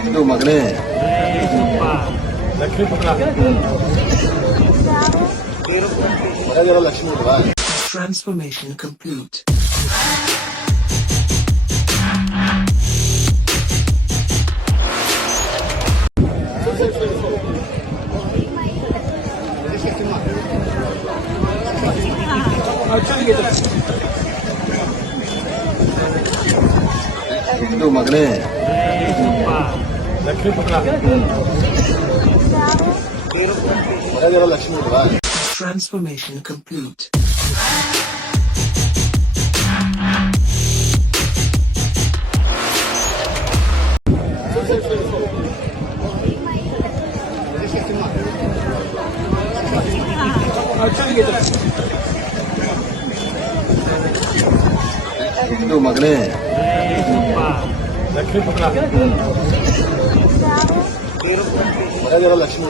ಇದು ಮಗನೇ ಮನೆಯಲ್ಲಿರೋ ಲಕ್ಷ್ಮಿ ಇಲ್ವಾ Transformation ಇದು ಮಗನೇ ಮನೆಯಲ್ಲಿರೋ ಲಕ್ಷ್ಮಿ ಇಲ್ವಾ Transformation complete. हाँ, हिंदू मगले हम्म। हम्म। हम्म। लक्ष्मी पकड़ा लक्ष्मी